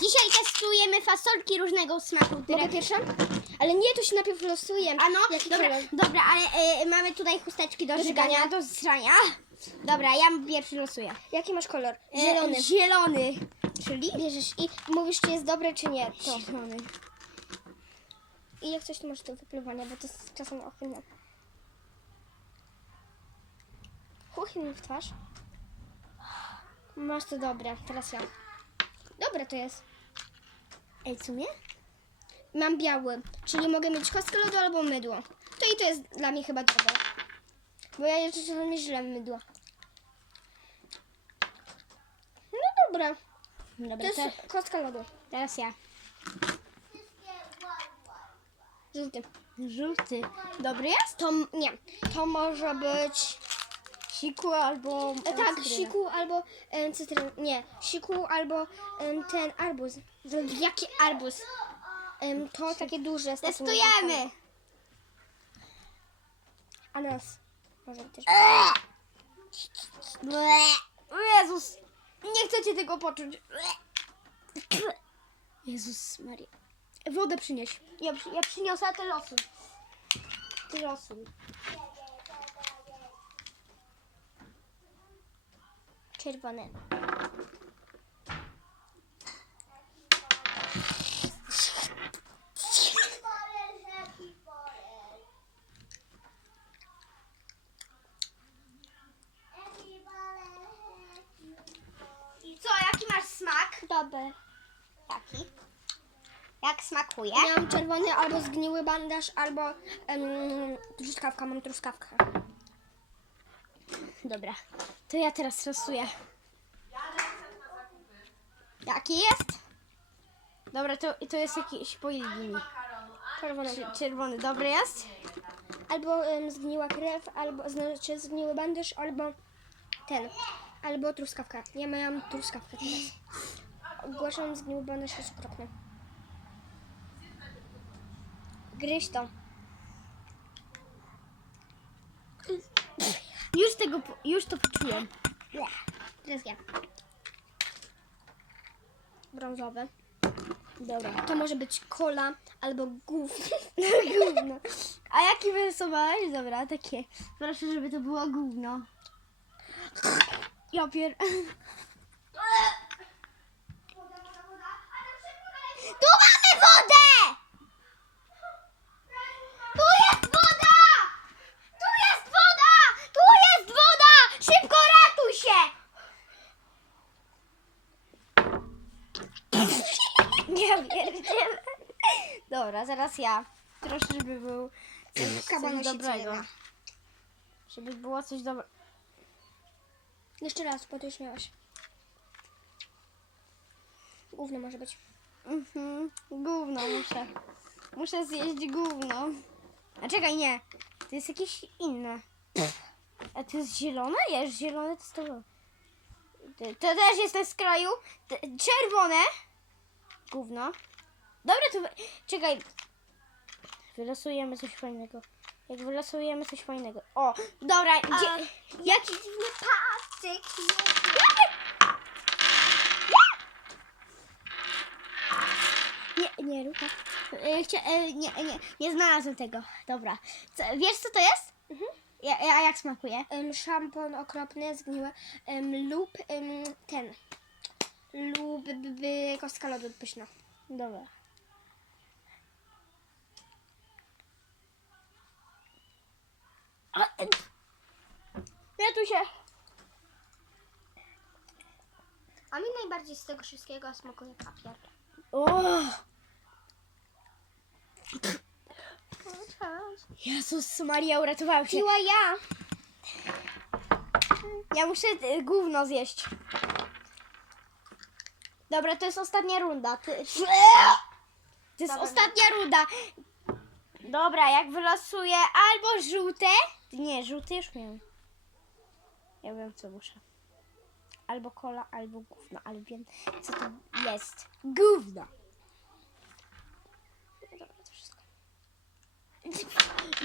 Dzisiaj testujemy fasolki różnego smaku. Mogę pierwsza? Ale nie, to się najpierw losuje. A no, Jaki dobra, kolor? dobra, ale y, mamy tutaj chusteczki do Do żygania, żygania. do zrania. Dobra, ja pierwszy losuję. Jaki masz kolor? E, Zielony. zielony. Czyli? Bierzesz i mówisz, czy jest dobre, czy nie. To. Zielony. I jak coś, to masz do wypluwania, bo to jest czasem ohydne. Chuchy mi w twarz. Masz to dobre, teraz ja. Dobre to jest. Ej, co mnie? Mam biały, czyli mogę mieć kostkę lodu albo mydło. To i to jest dla mnie chyba dobre. Bo ja jeszcze czasami źle mydło. No dobra, to Dobra, jest te, kostka lodu. teraz ja. Żółty. Żółty. Dobry jest? To m- nie, to może być Siku albo... e, tak, siku albo e, cytryn. Nie, siku albo e, ten arbuz. Jaki arbuz? Em, to takie duże. z takimi Testujemy. Ananas. Może też. O Jezus. Nie chcecie tego poczuć. Jezus Maria. Wodę przynieś. Ja, przy- ja przyniosę losy. Ty losuj. Czerwone. I co, jaki masz smak? Dobry. Jaki? Jak smakuje? Ja mam czerwony albo zgniły bandaż, albo um, truskawka. Mam truskawkę. Dobra, to ja teraz losuję. Jaki jest? Dobra, to, to jest jakiś pojedynki. Czerwony. Czerwony, dobry jest? Albo um, zgniła krew, albo znaczy zgniły bandaż, albo ten. Albo truskawka. Ja miałam truskawkę teraz. Ogłaszam zgniły bandaż jest okropny. Gryź to. Już tego, już to poczułem. Teraz ja. Brązowy. Dobra. To może być kola albo gówno. Gówno. A jaki wyrysowałeś? Dobra, takie. Proszę, żeby to było gówno. Ja pier... Tu mamy wodę! Tu jest woda! Tu jest woda! Tu jest woda! Szybko ratuj się! Nie pierdzielę. Dobra, zaraz ja. Proszę, żeby był coś, Kabana coś się dobrego. Żeby było coś dobrego. Jeszcze raz, bo to już miałaś. Gówno może być. Mhm. Gówno muszę. Muszę zjeść gówno. A czekaj, nie. To jest jakieś inne. A to jest zielone? Jest zielone, to jest to. To, to też jest z kraju. Te- Czerwone. Gówno. Dobra, to... wy- Czekaj. Wylosujemy coś fajnego. Jak wylosujemy coś fajnego. O, dobra. Gdzie, jaki dziwny patyk. Nie, nie rób tak. E, Chcia, e, nie, nie, nie znalazłem tego. Dobra. Co, wiesz co to jest? Mhm. Ja, ja, jak smakuje? Szampon okropny, zgniłe. em, lub ten. Lub b, b, kostka lodu pyszna. Dobra. Ja tu się. A mi najbardziej z tego wszystkiego smakuje papier. O! Jezus Maria, uratowałem się. Piła ja! Ja muszę y, gówno zjeść. Dobra, to jest ostatnia runda. Ty. To jest Dobra. ostatnia runda. Dobra, jak wylosuję albo żółte. Nie, żółty już miałem. Ja wiem, co muszę. Albo kola, albo gówno, ale wiem, co to jest. Gówno. Dobra, to wszystko.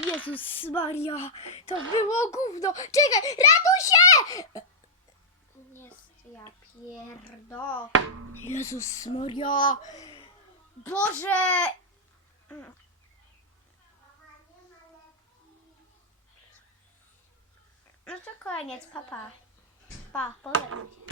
Jezus Maria, to było gówno. Czekaj, ratuj się! Pierdo. Jezus Maria. Boże. No to koniec, papa. Pa, pozdrawiam cię.